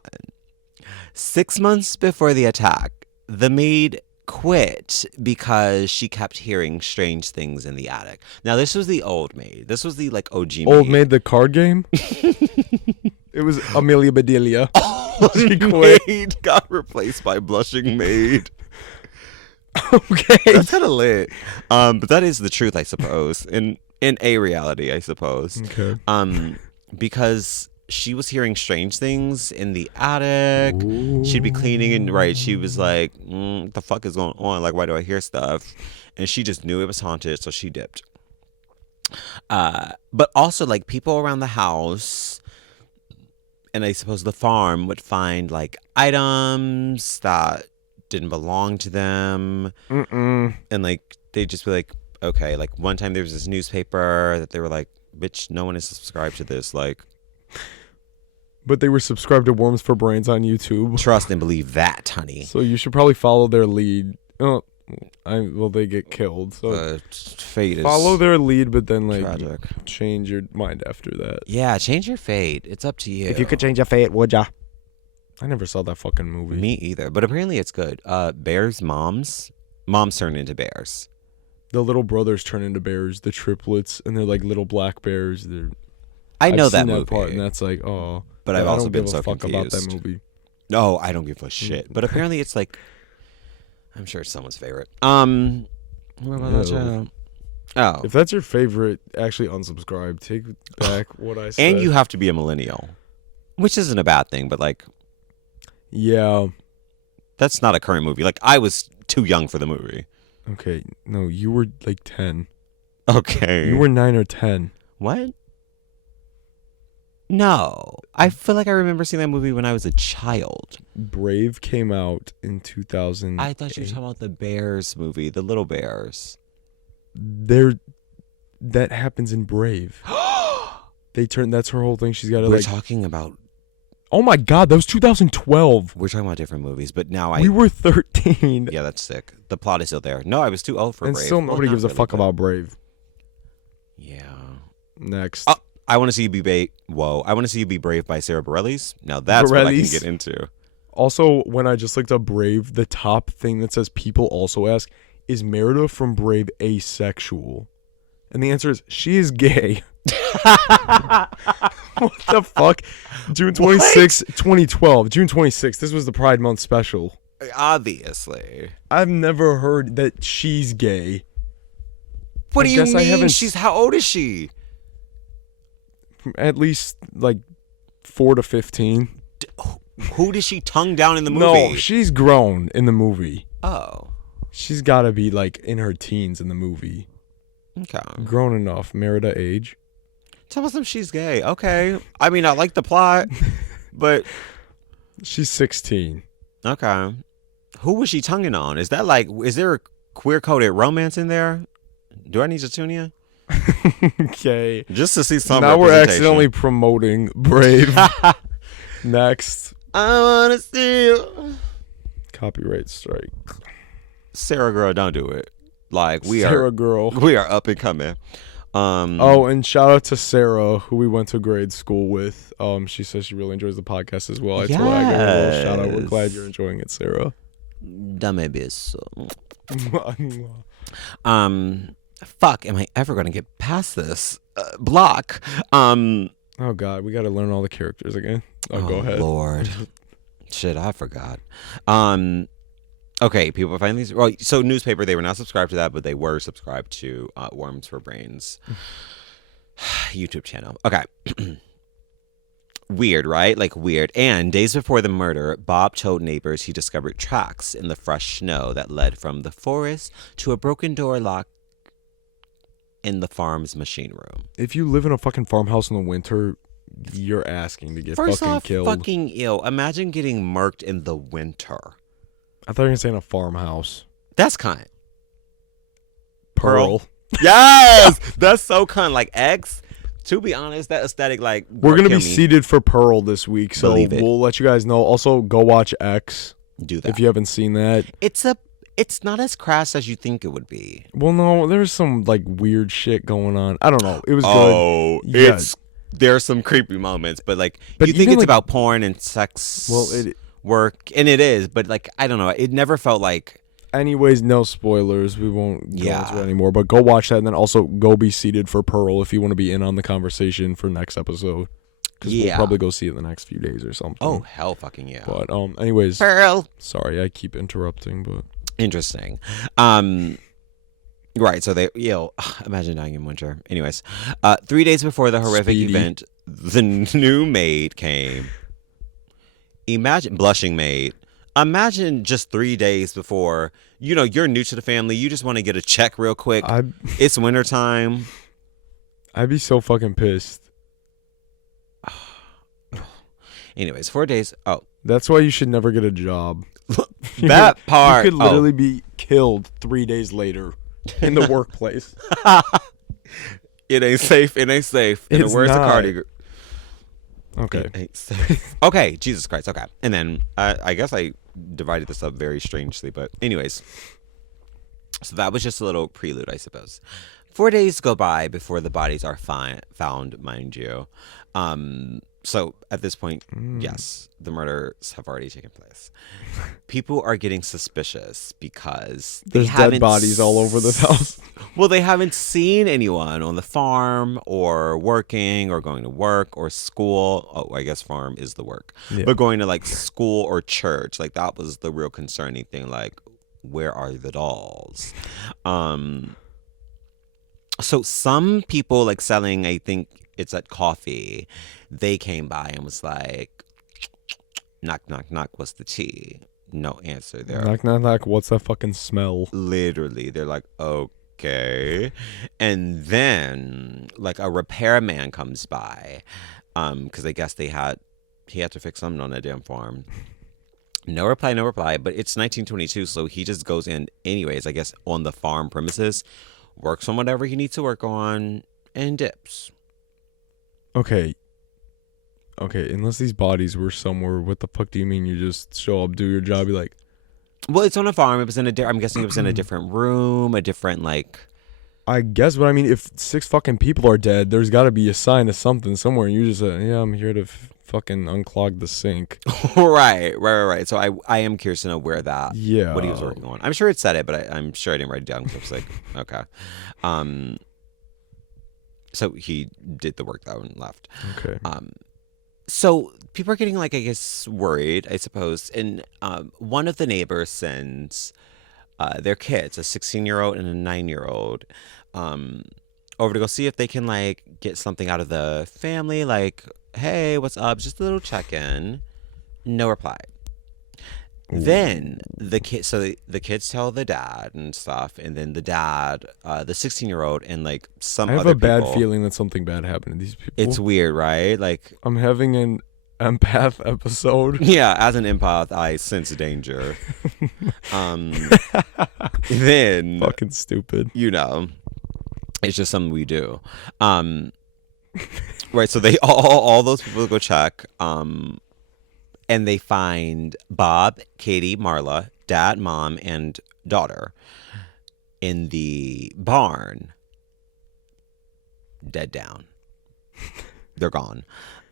6 months before the attack, the maid quit because she kept hearing strange things in the attic. Now, this was the old maid. This was the like OG maid. Old maid the card game. It was Amelia Bedelia. She Old quit. maid got replaced by blushing maid. Okay. That's kind of lit. But that is the truth, I suppose. In a reality, I suppose. Okay. Because she was hearing strange things in the attic. She'd be cleaning and she was like, what the fuck is going on? Like, why do I hear stuff? And she just knew it was haunted, so she dipped. But also, like, people around the house and I suppose the farm would find like items that didn't belong to them. And like they'd just be like, okay, like one time there was this newspaper that they were like, bitch, no one is subscribed to this, like, But they were subscribed to Worms for Brains on YouTube. trust and believe that, honey. So you should probably follow their lead. Oh, they get killed. So Fate is follow their lead, but then like tragic. change your mind after that. Yeah, change your fate. It's up to you. If you could change your fate, would ya? I never saw that fucking movie. Me either, but apparently it's good. Bears' moms turn into bears. The little brothers turn into bears, the triplets, and they're like little black bears. I know I've that seen movie, part, and that's like, oh. but I've also don't been give so a fuck confused about that movie. No, I don't give a shit. But apparently it's like, I'm sure it's someone's favorite. What about that show? Oh, If that's your favorite, actually unsubscribe. Take back what I said. and you have to be a millennial, which isn't a bad thing, but like, Yeah. that's not a current movie. Like, I was too young for the movie. Okay. No, you were like 10. Okay. You were 9 or 10. What? No. I feel like I remember seeing that movie when I was a child. Brave came out in 2000. I thought you were talking about the Bears movie, the Little Bears. That happens in Brave. That's her whole thing. She's got to We're like. talking about Oh my God, that was 2012. we're talking about different movies, but now We were 13. yeah, that's sick. The plot is still there. No, I was too old for And Brave. still Well, nobody not gives a really, fuck but- about Brave. Yeah. Next. Oh, I want to see you be I want to see you be brave by Sarah Bareilles. Now that's what I can Bareilles. get into. Also, when I just looked up Brave, the top thing that says people also ask, is Merida from Brave asexual? And the answer is, she is gay. What the fuck? June 26, 2012. June 26. This was the Pride Month special. Obviously. I've never heard that she's gay. What I do you guess I mean? haven't She's how old is she? At least like 4 to 15. Who does she tongue down in the movie? No, she's grown in the movie. Oh. She's got to be like in her teens in the movie. Okay. Grown enough. Merida age. Tell us if she's gay. Okay. I mean, I like the plot, but She's 16. okay. Who was she tonguing on? Is there a queer coded romance in there? Do I need to tune you? Okay. Just to see some Now we're representation. accidentally promoting Brave. Next. I want to see you. Copyright strike. Sarah girl, don't do it. Like Sarah girl. we are up and coming. Oh, and shout out to Sarah, who we went to grade school with. She says she really enjoys the podcast as well. I told her I gave her a little shout out. We're glad you're enjoying it, Sarah. Dame beso. Fuck, am I ever gonna get past this block? Oh God, we got to learn all the characters again. Oh, go ahead. Lord, shit, I forgot. Okay, people find these. Well, so newspaper, they were not subscribed to that, but they were subscribed to Worms for Brains YouTube channel. Okay. Weird, right? Like weird. And days before the murder, Bob told neighbors he discovered tracks in the fresh snow that led from the forest to a broken door lock in the farm's machine room. If you live in a fucking farmhouse in the winter, you're asking to get First fucking off, killed. fucking ill. Imagine getting murked in the winter. I thought you were gonna say in a farmhouse. That's kind. Pearl. Yes, that's so kind. Like X. To be honest, that aesthetic, like, We're gonna be seated for Pearl this week, so we'll let you guys know. Also, go watch X. Do that if you haven't seen that. It's not as crass as you think it would be. Well, no, there's some like weird shit going on. I don't know. It was good. Oh, there's some creepy moments, but like you think it's like, about porn and sex. Well, work, and it is, but like I don't know. It never felt like. Anyways, no spoilers. We won't go into it anymore. But go watch that, and then also go be seated for Pearl if you want to be in on the conversation for next episode. Because we'll probably go see it in the next few days or something. Oh, hell fucking yeah. But anyways. Pearl. Sorry, I keep interrupting, but. Interesting. Right, so they, imagine dying in winter. Anyways, 3 days before the horrific event, the new maid came. Imagine, blushing maid. Imagine just 3 days before, you're new to the family. You just want to get a check real quick. It's wintertime. I'd be so fucking pissed. Anyways, 4 days. Oh. That's why you should never get a job. That part. You could literally be killed 3 days later in the workplace. It ain't safe. It ain't safe. And it's where's not. the cardigan? Okay. Okay, Jesus Christ. Okay. And then I guess I divided this up very strangely, but anyways. So that was just a little prelude, I suppose. 4 days go by before the bodies are found, mind you. So at this point, yes, the murders have already taken place. People are getting suspicious because there's dead bodies all over the house. Well, they haven't seen anyone on the farm or working or going to work or school. Oh, I guess farm is the work. Yeah. But going to like school or church, like that was the real concerning thing. Like, where are the dolls? So some people like selling, I think it's at coffee, they came by and was like, knock, knock, knock, what's the tea? No answer there. Knock, knock, knock, what's that fucking smell? Literally, they're like, okay. And then like a repairman comes by, because I guess he had to fix something on that damn farm. No reply, but it's 1922, so he just goes in anyways, I guess, on the farm premises, works on whatever he needs to work on, and dips. Okay, unless these bodies were somewhere, what the fuck do you mean you just show up, do your job, be like... Well, it's on a farm. It was in I'm guessing it was in a different room, a different, like... I guess, but I mean, if 6 fucking people are dead, there's got to be a sign of something somewhere, and you just say, yeah, I'm here to fucking unclog the sink. Right. So I am curious to know where what he was working on. I'm sure it said it, but I'm sure I didn't write it down, because I was like, okay. So he did the work, though, and left. Okay. So people are getting, like, I guess, worried, I suppose. And one of the neighbors sends their kids, a 16-year-old and a 9-year-old, over to go see if they can, like, get something out of the family. Like, hey, what's up? Just a little check-in. No reply. Ooh. Then the kids tell the dad and stuff, and then the dad, the 16-year-old, and like some other people. I have a bad feeling that something bad happened to these people. It's weird, right? Like, I'm having an empath episode. Yeah, as an empath, I sense danger. Then fucking stupid. It's just something we do. Right. So they all those people go check. And they find Bob, Katie, Marla, dad, mom, and daughter in the barn, dead down. They're gone.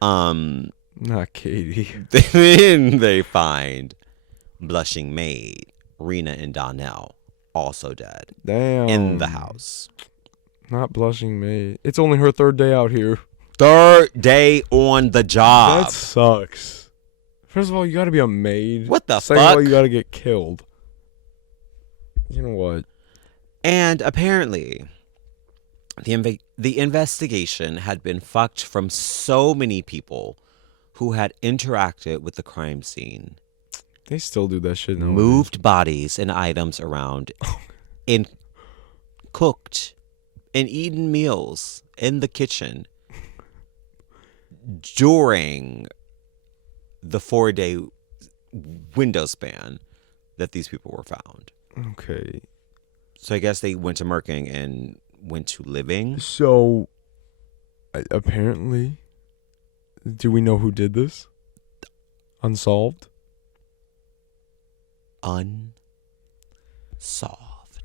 Not Katie. Then they find Blushing Maid, Rena, and Donnell, also dead. Damn. In the house. Not Blushing Maid. It's only her third day out here. Third day on the job. That sucks. First of all, you gotta be a maid. What the Second of all, fuck? you gotta get killed. You know what? And apparently, the investigation had been fucked from so many people who had interacted with the crime scene. They still do that shit now. Moved bodies and items around, and cooked and eaten meals in the kitchen during the 4-day window span that these people were found. Okay. So I guess they went to murking and went to living. So, apparently, do we know who did this? Unsolved? Unsolved.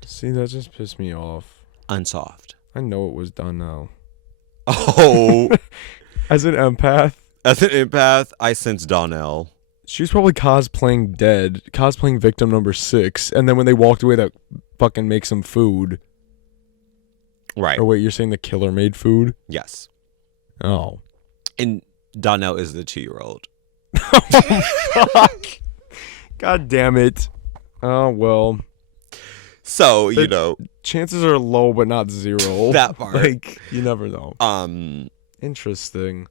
See, that just pissed me off. Unsolved. I know it was done now. Oh. As an empath. As an empath, I sense Donnell. She was probably cosplaying dead, cosplaying victim number 6, and then when they walked away to fucking make some food. Right. Or wait, you're saying the killer made food? Yes. Oh. And Donnell is the 2-year-old. Fuck. God damn it. Oh, well. So, you know. Chances are low, but not zero. That part. Like, you never know. Interesting.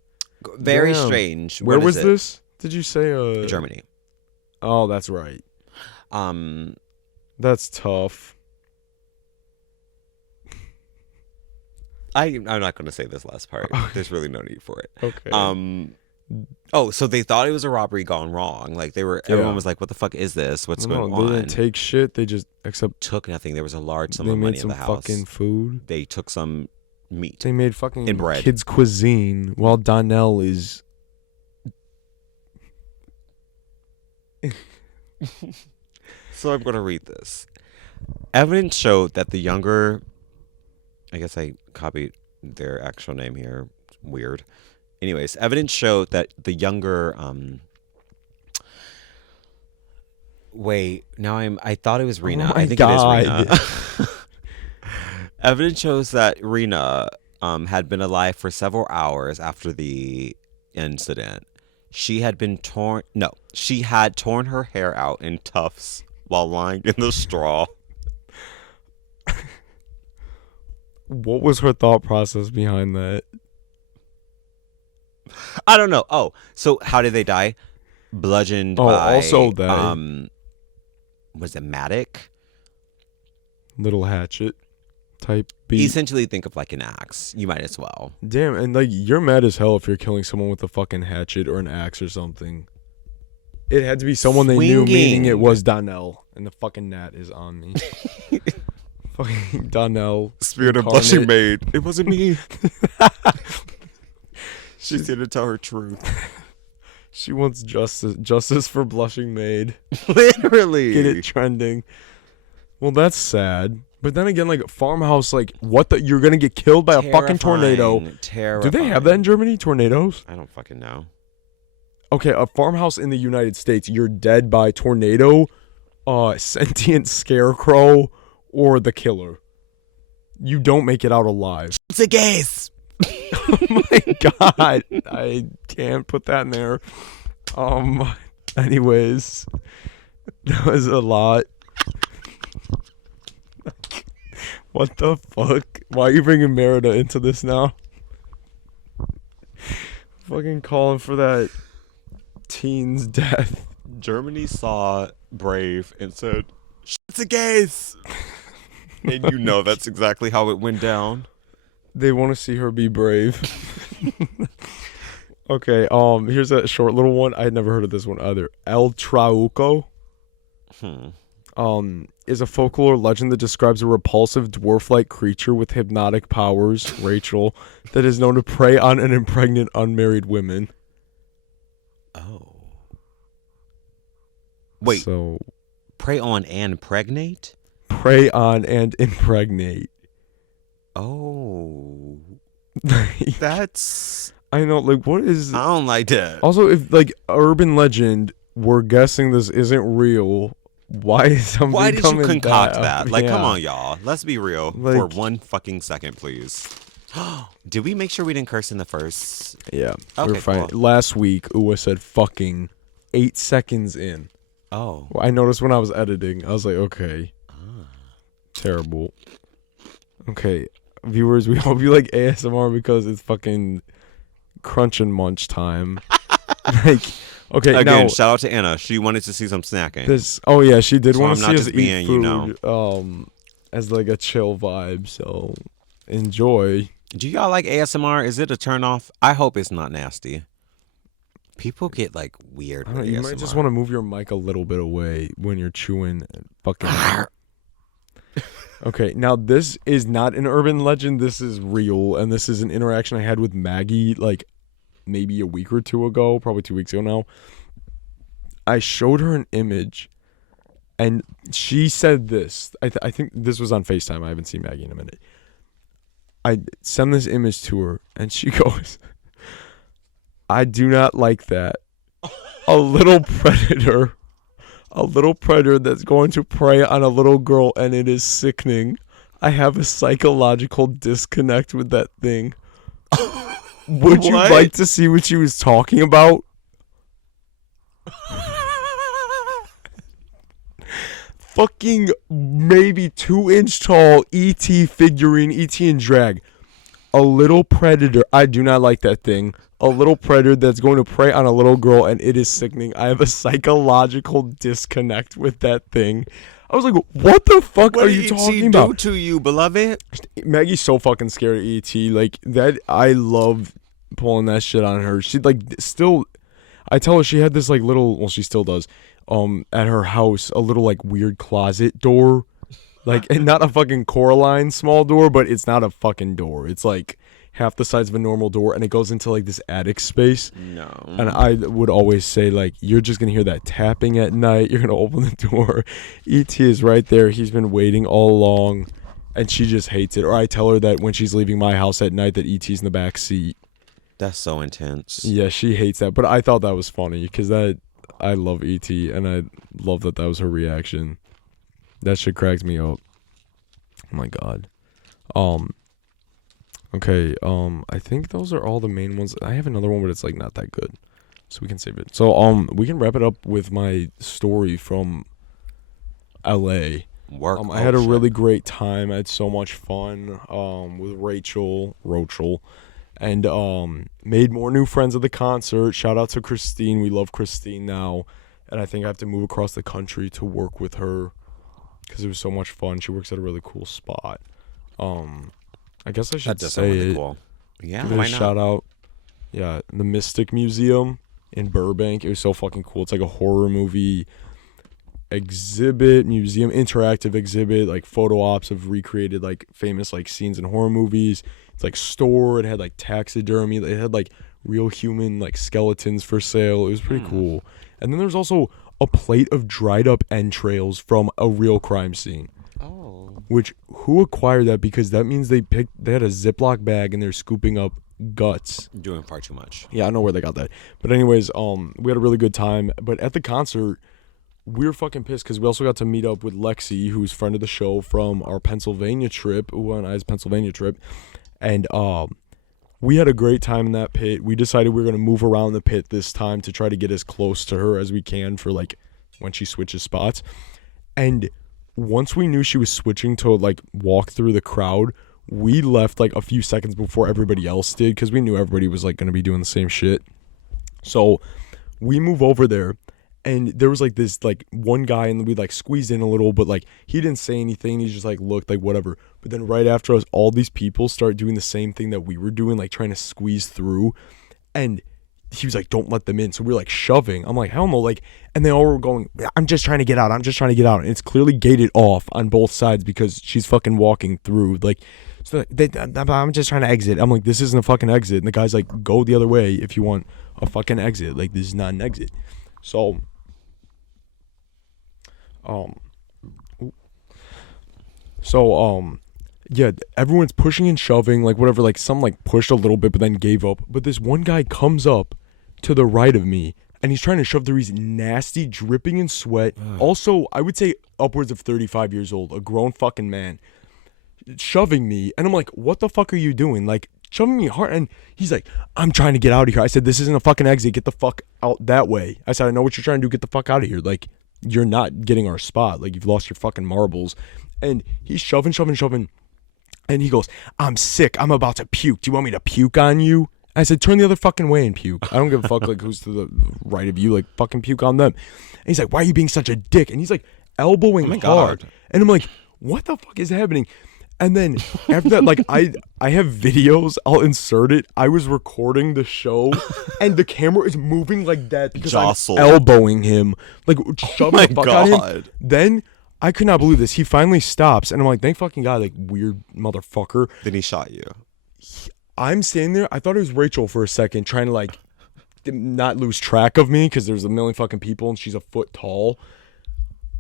Very Damn. strange. Where was this? Did you say Germany. Oh, that's right. That's tough. I'm not going to say this last part. There's really no need for it. Okay. Oh, so they thought it was a robbery gone wrong. Like everyone was like, "What the fuck is this? What's going on?" They didn't take shit. They just took nothing. There was a large sum of money in the house. They made some fucking food. They took some meat. They made fucking and bread. kids cuisine while Donnell is. So I'm going to read this. Evidence showed that the younger, I guess I copied their actual name here. Weird. Anyways, evidence showed that the younger, I thought it was Rena. Oh my I think God. it is Rena. Evidence shows that Rena had been alive for several hours after the incident. She had torn her hair out in tufts while lying in the straw. What was her thought process behind that? I don't know. Oh, so how did they die? Bludgeoned by. Also that. Was it Matic? Little hatchet type beat. Essentially, think of like an axe. You might as well. Damn, and like you're mad as hell if you're killing someone with a fucking hatchet or an axe or something. It had to be someone they knew, meaning it was Donnell. And the fucking gnat is on me. Fucking Donnell. Spirit of blushing maid. It wasn't me. She's here to tell her truth. She wants justice for blushing maid. Literally. Get it trending. Well, that's sad. But then again, like farmhouse, like what the? You're gonna get killed by a fucking tornado. Terrifying. Do they have that in Germany? Tornadoes? I don't fucking know. Okay, a farmhouse in the United States. You're dead by tornado, sentient scarecrow, or the killer. You don't make it out alive. It's a case. Oh my God, I can't put that in there. Anyways, that was a lot. What the fuck? Why are you bringing Merida into this now? Fucking calling for that teen's death. Germany saw Brave and said, "It's a case." And you know that's exactly how it went down. They want to see her be brave. Okay, here's a short little one. I had never heard of this one either. El Trauco. is a folklore legend that describes a repulsive dwarf-like creature with hypnotic powers, Rachel, that is known to prey on and impregnate unmarried women. Oh. Wait. So, Prey on and pregnate? prey on and impregnate. Oh. That's... I know, like, what is... I don't like that. Also, if, like, urban legend, we're guessing this isn't real, why is something Why did you concoct that? Like, Yeah. come on, y'all. Let's be real Like- for 1 fucking second, please. Did we make sure we didn't curse in the first? Yeah, Okay, we're fine. cool. Last week, Uwa said fucking 8 seconds in. Oh. Well, I noticed when I was editing, I was like, okay. Terrible. Okay, viewers, we hope you like ASMR because it's fucking crunch and munch time. Like, okay, Again, now shout out to Anna. She wanted to see some snacking. this. Oh yeah, she did So want I'm to not see us just eat being, you food. know. As like a chill vibe. So enjoy. Do y'all like ASMR? Is it a turnoff? I hope it's not nasty. People get like weird I with don't know, you ASMR. might just want to move your mic a little bit away when you're chewing. Fucking. Okay, now this is not an urban legend. This is real, and this is an interaction I had with Maggie like maybe a week or two ago, probably 2 weeks ago now. I showed her an image, and she said this. I think this was on FaceTime. I haven't seen Maggie in a minute. I send this image to her, and she goes, "I do not like that. A little predator." A little predator that's going to prey on a little girl, and it is sickening. I have a psychological disconnect with that thing. Would you What? like to see what she was talking about? Fucking maybe 2-inch tall ET figurine, ET in drag. A little predator. I do not like that thing. A little predator that's going to prey on a little girl, and it is sickening. I have a psychological disconnect with that thing. I was like, what the fuck What are did you ET talking do about? to you, beloved? Maggie's so fucking scared of ET. Like, that, I love pulling that shit on her. She, like, still, I tell her she had this, like, little, well, she still does, at her house, a little, like, weird closet door. Like, and not a fucking Coraline small door, but it's not a fucking door. It's, like, half the size of a normal door, and it goes into like this attic space. No. And I would always say, like, you're just gonna hear that tapping at night. You're gonna open the door. ET is right there. He's been waiting all along, and she just hates it. Or I tell her that when she's leaving my house at night, that ET's in the back seat. That's so intense. Yeah, she hates that. But I thought that was funny because that I love ET, and I love that that was her reaction. That shit cracked me up. Oh my god. Okay, I think those are all the main ones. I have another one, but it's like not that good, so we can save it. So we can wrap it up with my story from LA. Work. I had a really great time. I had so much fun with Rachel, and made more new friends at the concert. Shout out to Christine. We love Christine now, and I think I have to move across the country to work with her because it was so much fun. She works at a really cool spot. I guess I should That does sound say really it. cool. Yeah, Give it why a not? shout out. Yeah, the Mystic Museum in Burbank. It was so fucking cool. It's like a horror movie exhibit, museum, interactive exhibit, like photo ops of recreated like famous like scenes in horror movies. It's like store. It had like taxidermy. It had like real human like skeletons for sale. It was pretty cool. And then there's also a plate of dried up entrails from a real crime scene. Oh. Which, who acquired that? Because that means they had a Ziploc bag and they're scooping up guts. Doing far too much. Yeah, I know where they got that. But anyways, we had a really good time. But at the concert, we were fucking pissed because we also got to meet up with Lexi, who's friend of the show from our Pennsylvania trip, Uwa and I's Pennsylvania trip. And we had a great time in that pit. We decided we were going to move around the pit this time to try to get as close to her as we can for like when she switches spots. And once we knew she was switching to like walk through the crowd, we left like a few seconds before everybody else did because we knew everybody was like going to be doing the same shit. So we move over there, and there was like this like one guy, and we like squeezed in a little, but like he didn't say anything. He just like looked like whatever. But then right after us, all these people start doing the same thing that we were doing, like trying to squeeze through, and he was like, don't let them in. So we were like shoving. I'm like, hell no. Like, and they all were going, I'm just trying to get out. I'm just trying to get out. And it's clearly gated off on both sides because she's fucking walking through. Like, so I'm just trying to exit. I'm like, this isn't a fucking exit. And the guy's like, go the other way if you want a fucking exit. Like, this is not an exit. So, yeah, everyone's pushing and shoving, like whatever, like some like pushed a little bit but then gave up. But this one guy comes up to the right of me and he's trying to shove through. He's nasty, dripping in sweat. Also, I would say upwards of 35 years old, a grown fucking man, shoving me. And I'm like, what the fuck are you doing? Like, shoving me hard. And he's like, I'm trying to get out of here. I said, this isn't a fucking exit. Get the fuck out that way. I said, I know what you're trying to do. Get the fuck out of here. Like, you're not getting our spot. Like, you've lost your fucking marbles. And he's shoving. And he goes, I'm sick. I'm about to puke. Do you want me to puke on you? I said, turn the other fucking way and puke. I don't give a fuck like who's to the right of you. Like, fucking puke on them. And he's like, why are you being such a dick? And he's like elbowing hard. God. And I'm like, what the fuck is happening? And then after that, like I have videos. I'll insert it. I was recording the show, and the camera is moving like that because I'm elbowing him, like shoving the fuck out of him. Then I could not believe this. He finally stops, and I'm like, thank fucking God, like weird motherfucker. Then he shot you. I'm standing there. I thought it was Rachel for a second, trying to like not lose track of me because there's a million fucking people, and she's a foot tall.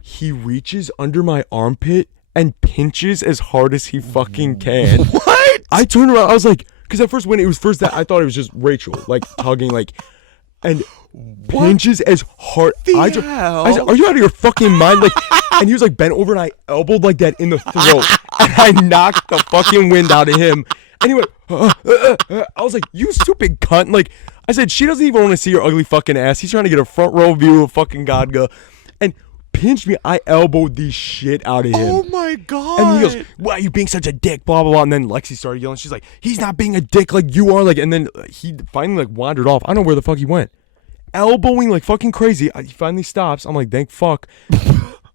He reaches under my armpit and pinches as hard as he fucking can. What? I turned around. I was like, because at first when it was first that I thought it was just Rachel, like tugging, like, and pinches as hard. I said, are you out of your fucking mind? Like, and he was like bent over, and I elbowed like that in the throat, and I knocked the fucking wind out of him. And he went, I was like, you stupid cunt. Like, I said, she doesn't even want to see your ugly fucking ass. He's trying to get a front row view of fucking Godga. And pinched me. I elbowed the shit out of him. Oh my God. And he goes, why are you being such a dick? Blah, blah, blah. And then Lexi started yelling. She's like, he's not being a dick like you are. Like, and then he finally like wandered off. I don't know where the fuck he went. Elbowing like fucking crazy. He finally stops. I'm like, thank fuck.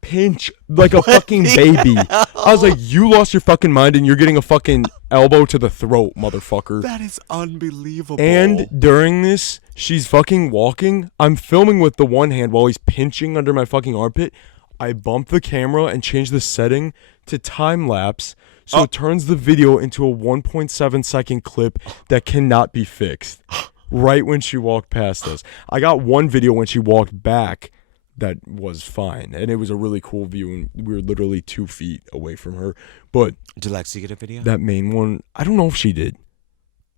Pinch like a fucking baby. I was like, you lost your fucking mind and you're getting a fucking elbow to the throat, motherfucker. That is unbelievable. And during this, she's fucking walking. I'm filming with the one hand while he's pinching under my fucking armpit. I bump the camera and change the setting to time lapse so it turns the video into a 1.7 second clip that cannot be fixed. Right when she walked past us. I got one video when she walked back that was fine, and it was a really cool view, and we were literally 2 feet away from her. But did Lexi get a video? That main one, I don't know if she did.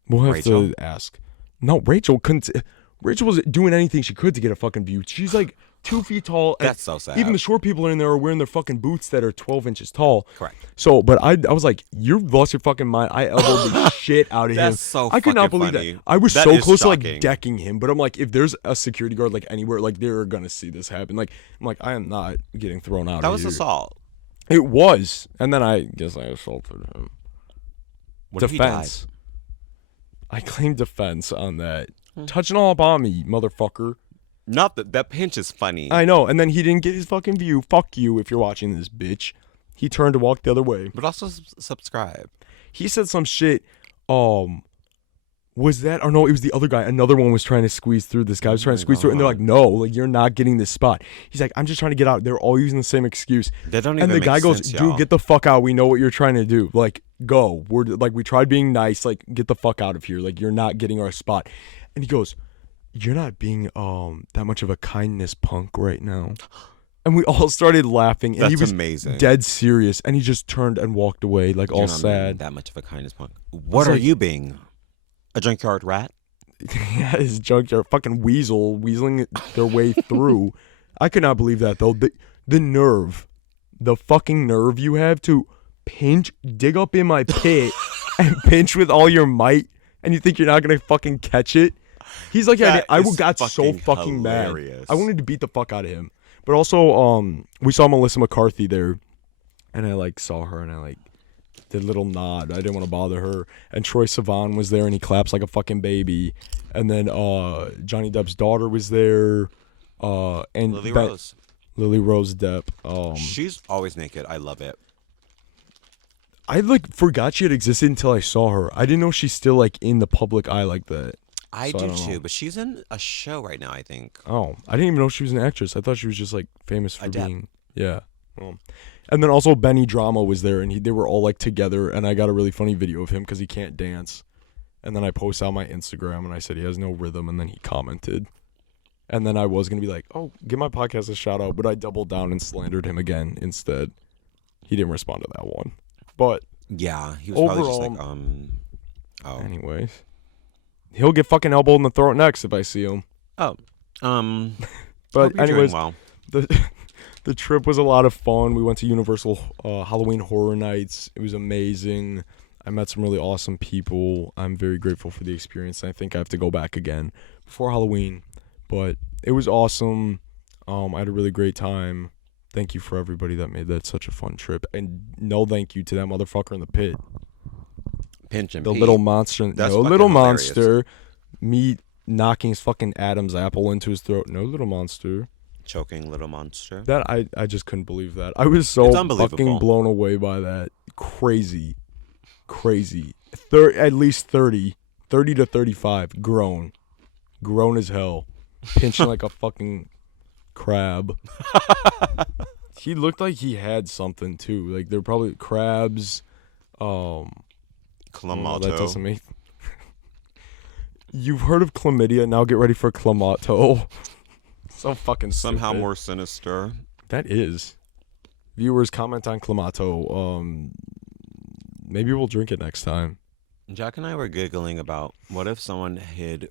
We'll have to ask. No, Rachel couldn't. Rachel was doing anything she could to get a fucking view. She's like 2 feet tall. That's so sad. Even the short people in there are wearing their fucking boots that are 12 inches tall. Correct. So, but I was like, you lost your fucking mind. I elbowed the shit out of him. That's so I could not believe funny. that. I was that so close shocking. to like decking him, but I'm like, if there's a security guard like anywhere, like they're gonna see this happen. Like, I'm like, I am not getting thrown out. That of was here. assault. It was, and then I guess I assaulted him. What defense. I claimed defense on that. Touching all up on me, motherfucker. Not that pinch is funny. I know, and then he didn't get his fucking view. Fuck you if you're watching this, bitch. He turned to walk the other way. But also subscribe. He said some shit. Was that? Or no, it was the other guy. Another one was trying to squeeze through. This guy was trying to squeeze through, and they're like, "No, like you're not getting this spot." He's like, "I'm just trying to get out." They're all using the same excuse. They don't even. And the make guy goes, sense, "Dude, y'all. get the fuck out. We know what you're trying to do. Like, go. We're like, we tried being nice. Like, get the fuck out of here. Like, you're not getting our spot." And he goes, "You're not being that much of a kindness punk right now." And we all started laughing, and That's he was amazing. dead serious, and he just turned and walked away, like You're all not sad. that much of a kindness punk. What are like, you being? A junkyard rat? Yeah, his junkyard fucking weaseling their way through. I could not believe that though. The nerve, the fucking nerve you have to pinch, dig up in my pit, and pinch with all your might, and you think you're not gonna fucking catch it. He's like, I got so fucking hilarious. mad. I wanted to beat the fuck out of him. But also, we saw Melissa McCarthy there, and I like saw her, and I like did a little nod. I didn't want to bother her. And Troye Sivan was there, and he claps like a fucking baby. And then Johnny Depp's daughter was there, and Lily Rose Depp. She's always naked. I love it. I like forgot she had existed until I saw her. I didn't know she's still like in the public eye like that. I So do don't know. too, but she's in a show right now, I think. Oh, I didn't even know she was an actress. I thought she was just like famous for Adept. being. Yeah. And then also Benny Drama was there, and they were all like together, and I got a really funny video of him because he can't dance. And then I posted on my Instagram, and I said he has no rhythm, and then he commented. And then I was gonna be like, oh, give my podcast a shout out, but I doubled down and slandered him again instead. He didn't respond to that one. But Yeah, he was probably just like, overall, oh. anyways, he'll get fucking elbowed in the throat next if I see him. Oh. But hope you're doing anyways, well. the trip was a lot of fun. We went to Universal Halloween Horror Nights. It was amazing. I met some really awesome people. I'm very grateful for the experience. I think I have to go back again before Halloween. But it was awesome. I had a really great time. Thank you for everybody that made that such a fun trip. And no thank you to that motherfucker in the pit. Pinch and The Pete. little monster. That's No fucking little hilarious. monster. Me knocking his fucking Adam's apple into his throat. No little monster. Choking little monster. That I just couldn't believe that. I was so It's unbelievable. fucking blown away by that. Crazy. At least 30 to 35. Grown as hell. Pinching like a fucking crab. He looked like he had something too. Like they're probably crabs. Clamato. That doesn't make. You've heard of chlamydia. Now get ready for clamato. So fucking Somehow stupid. more sinister. That is. Viewers, comment on clamato. Maybe we'll drink it next time. Jack and I were giggling about what if someone hid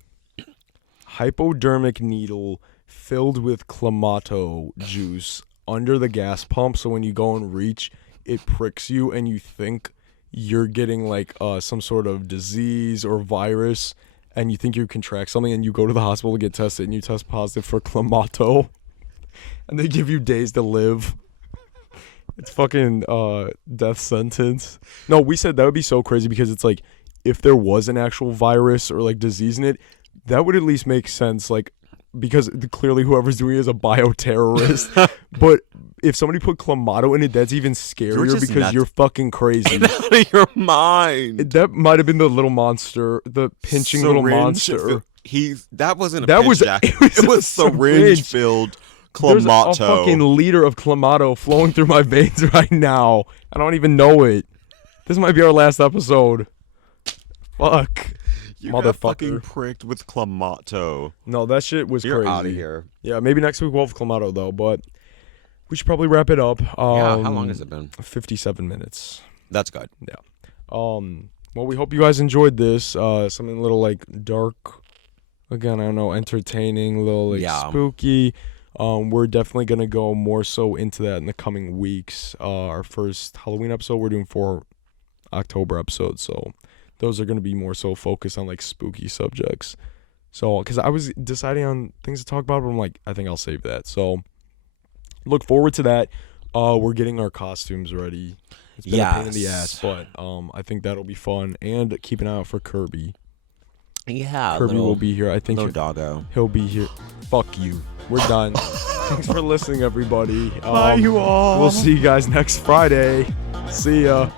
Hypodermic needle filled with clamato juice under the gas pump, so when you go and reach, it pricks you and you think you're getting like some sort of disease or virus, and you think you contract something, and you go to the hospital to get tested, and you test positive for clamato, and they give you days to live. It's fucking death sentence. No, we said that would be so crazy because it's like if there was an actual virus or like disease in it, that would at least make sense. Like because clearly whoever's doing it is a bioterrorist. But if somebody put clamato in it, that's even scarier just because nuts. you're fucking crazy. out of your mind. That might have been the little monster, the pinching little monster. That wasn't a That pinch, was Jack. it was It a was syringe filled There's a clamato. fucking liter of clamato flowing through my veins right now. I don't even know it. This might be our last episode. Fuck. You got fucking Motherfucker. pricked with clamato. No, that shit was You're crazy. out of here. Yeah, maybe next week we'll have clamato though, but we should probably wrap it up. Yeah, how long has it been? 57 minutes. That's good. Well, we hope you guys enjoyed this. Something a little like dark. Again, I don't know, entertaining, a little like Yeah. spooky. We're definitely gonna go more so into that in the coming weeks. Our first Halloween episode, we're doing 4 October episodes, so those are gonna be more so focused on like spooky subjects. So, because I was deciding on things to talk about, but I'm like, I think I'll save that. So, look forward to that. We're getting our costumes ready. It's been a pain in the ass, but I think that'll be fun. And keep an eye out for Kirby. Yeah. Kirby will be here. I think little doggo. he'll be here. Fuck you. We're done. Thanks for listening, everybody. Bye, you all. We'll see you guys next Friday. See ya.